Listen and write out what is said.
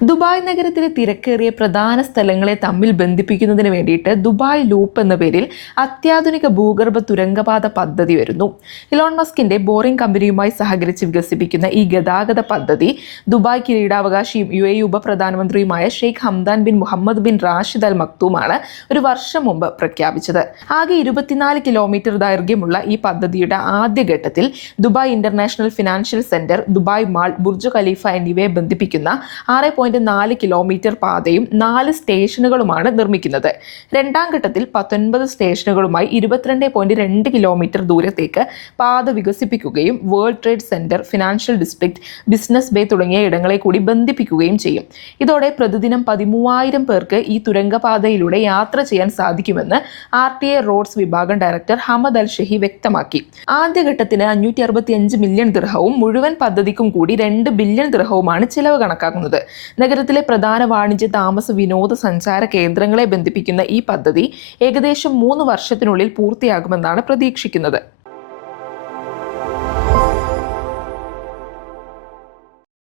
Dubai നഗരത്തിലെ തിരക്കേറിയ പ്രധാന സ്ഥലങ്ങളെ തമ്മിൽ ബന്ധിപ്പിക്കുന്നതിന് വേണ്ടിയിട്ട് ദുബായ് ലൂപ്പ് എന്ന പേരിൽ അത്യാധുനിക ഭൂഗർഭ തുരങ്കപാത പദ്ധതി വരുന്നു. ഇലോൺ മസ്കിന്റെ ബോറിംഗ് കമ്പനിയുമായി സഹകരിച്ച് വികസിപ്പിക്കുന്ന ഈ ഗതാഗത പദ്ധതി ദുബായ് കിരീടാവകാശിയും UAE ഉപപ്രധാനമന്ത്രിയുമായ Sheikh Hamdan bin Mohammed bin Rashid Al മക്തൂമാണ് ഒരു വർഷം മുമ്പ് പ്രഖ്യാപിച്ചത്. ആകെ 24 കിലോമീറ്റർ ദൈർഘ്യമുള്ള ഈ പദ്ധതിയുടെ ആദ്യഘട്ടത്തിൽ Dubai international financial centre, Dubai mall, Burj Khalifa എന്നിവയെ ബന്ധിപ്പിക്കുന്ന 6.4 കിലോമീറ്റർ പാതയും 4 സ്റ്റേഷനുകളുമാണ് നിർമ്മിക്കുന്നത്. രണ്ടാം ഘട്ടത്തിൽ 19 സ്റ്റേഷനുകളുമായി 22.2 കിലോമീറ്റർ ദൂരത്തേക്ക് പാത വികസിപ്പിക്കുകയും world trade centre, financial district, business bay തുടങ്ങിയ ഇടങ്ങളെ കൂടി ബന്ധിപ്പിക്കുകയും ചെയ്യും. ഇതോടെ പ്രതിദിനം 13,000 പേർക്ക് ഈ തുരങ്കപാതയിലൂടെ യാത്ര ചെയ്യാൻ സാധിക്കുമെന്ന് RTA റോഡ്സ് വിഭാഗം ഡയറക്ടർ ഹമദ് അൽ ഷഹി വ്യക്തമാക്കി. ആദ്യഘട്ടത്തിന് 565 മില്യൺ ദിർഹവും മുഴുവൻ പദ്ധതിക്കും കൂടി 2 ബില്യൺ ദിർഹവുമാണ് ചിലവ് കണക്കാക്കുന്നത്. നഗരത്തിലെ പ്രധാന വാണിജ്യ, താമസ, വിനോദ സഞ്ചാര കേന്ദ്രങ്ങളെ ബന്ധിപ്പിക്കുന്ന ഈ പദ്ധതി ഏകദേശം 3 വർഷത്തിനുള്ളിൽ പൂർത്തിയാകുമെന്നാണ് പ്രതീക്ഷിക്കുന്നത്.